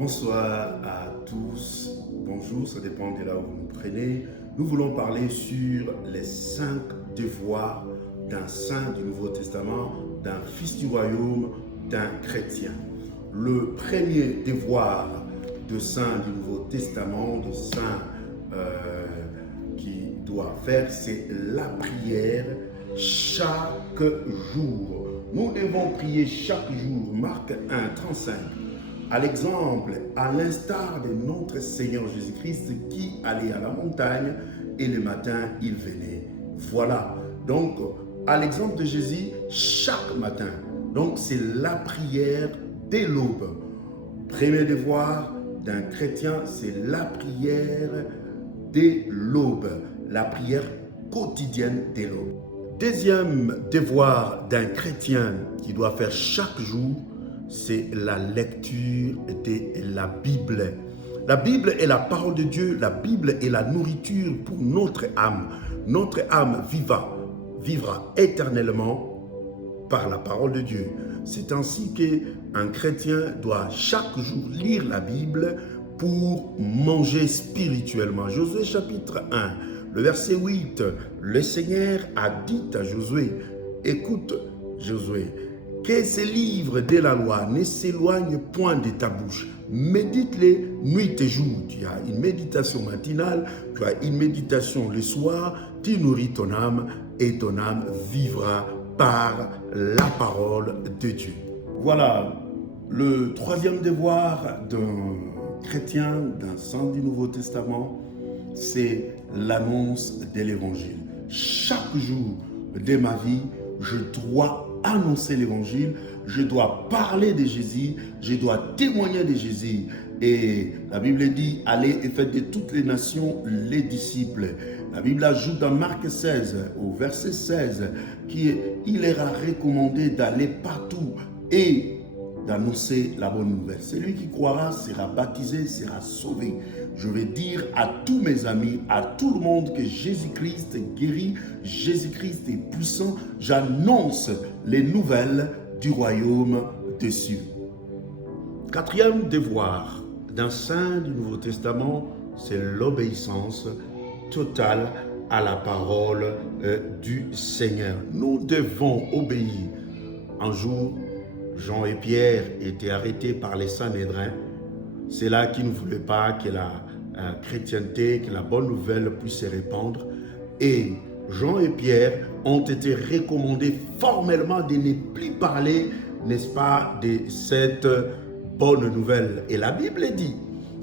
Bonsoir à tous, bonjour, ça dépend de là où vous nous prenez. Nous voulons parler sur les 5 devoirs d'un saint du Nouveau Testament, d'un fils du royaume, d'un chrétien. Le premier devoir de saint du Nouveau Testament, de saint qui doit faire, c'est la prière chaque jour. Nous devons prier chaque jour. Marc 1, 35. À l'exemple, à l'instar de notre Seigneur Jésus-Christ qui allait à la montagne et le matin, il venait. Voilà. Donc, à l'exemple de Jésus, chaque matin. Donc, c'est la prière dès l'aube. Premier devoir d'un chrétien, c'est la prière dès l'aube. La prière quotidienne dès l'aube. Deuxième devoir d'un chrétien qui doit faire chaque jour, c'est la lecture de la Bible. La Bible est la parole de Dieu, la Bible est la nourriture pour notre âme. Notre âme vivra éternellement par la parole de Dieu. C'est ainsi qu'un chrétien doit chaque jour lire la Bible pour manger spirituellement. Josué chapitre 1, le verset 8, le Seigneur a dit à Josué, écoute Josué, que ces livres de la loi ne s'éloignent point de ta bouche. Médite-les nuit et jour. Tu as une méditation matinale, tu as une méditation le soir, tu nourris ton âme et ton âme vivra par la parole de Dieu. Voilà, le troisième devoir d'un chrétien, d'un saint du Nouveau Testament, c'est l'annonce de l'évangile. Chaque jour de ma vie, je dois annoncer l'évangile, je dois parler de Jésus, je dois témoigner de Jésus. Et la Bible dit, allez et faites de toutes les nations les disciples. La Bible ajoute dans Marc 16, au verset 16, qu'il leur a recommandé d'aller partout et d'annoncer la bonne nouvelle. Celui qui croira sera baptisé, sera sauvé. Je vais dire à tous mes amis, à tout le monde que Jésus-Christ guérit, Jésus-Christ est puissant. J'annonce les nouvelles du royaume des cieux. Quatrième devoir d'un saint du Nouveau Testament, c'est l'obéissance totale à la parole du Seigneur. Nous devons obéir. Un jour, Jean et Pierre étaient arrêtés par les Sanhédrins. C'est là qu'ils ne voulaient pas que la chrétienté, que la bonne nouvelle puisse se répandre. Et Jean et Pierre ont été recommandés formellement de ne plus parler, n'est-ce pas, de cette bonne nouvelle. Et la Bible dit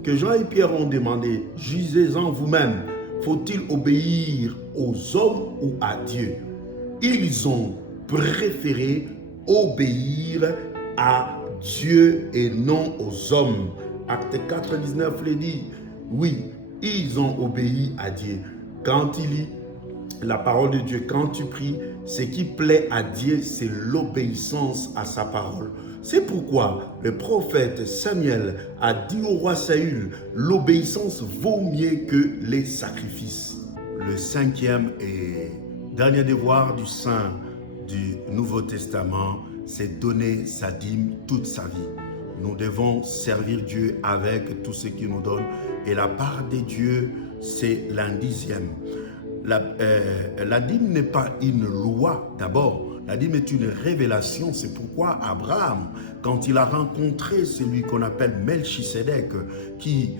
que Jean et Pierre ont demandé, jugez-en vous-même, faut-il obéir aux hommes ou à Dieu? Ils ont préféré obéir à Dieu et non aux hommes. Acte 4, 19 le dit. Oui, ils ont obéi à Dieu. Quand il lit la parole de Dieu, quand tu pries, ce qui plaît à Dieu, c'est l'obéissance à sa parole. C'est pourquoi le prophète Samuel a dit au roi Saül, l'obéissance vaut mieux que les sacrifices. Le cinquième et dernier devoir du saint du Nouveau Testament, c'est donner sa dîme toute sa vie. Nous devons servir Dieu avec tout ce qu'il nous donne. Et la part de Dieu, c'est l'un dixième. La dîme n'est pas une loi d'abord. La dîme est une révélation. C'est pourquoi Abraham, quand il a rencontré celui qu'on appelle Melchisedec, qui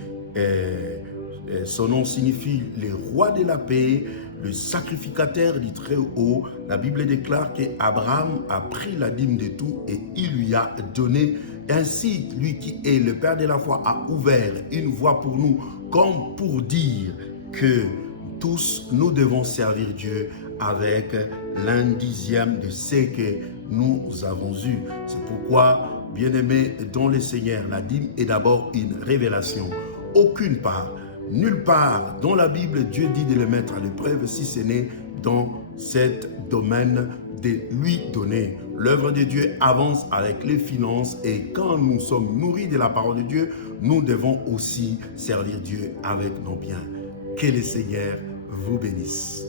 son nom signifie le roi de la paix, le sacrificateur du Très-Haut, la Bible déclare qu'Abraham a pris la dîme de tout et il lui a donné. Ainsi, lui qui est le Père de la foi a ouvert une voie pour nous, comme pour dire que tous nous devons servir Dieu avec l'un dixième de ce que nous avons eu. C'est pourquoi, bien-aimés dans le Seigneur, la dîme est d'abord une révélation. Aucune part, nulle part dans la Bible, Dieu dit de le mettre à l'épreuve si ce n'est dans cet domaine de lui donner. L'œuvre de Dieu avance avec les finances et quand nous sommes nourris de la parole de Dieu, nous devons aussi servir Dieu avec nos biens. Que le Seigneur vous bénisse.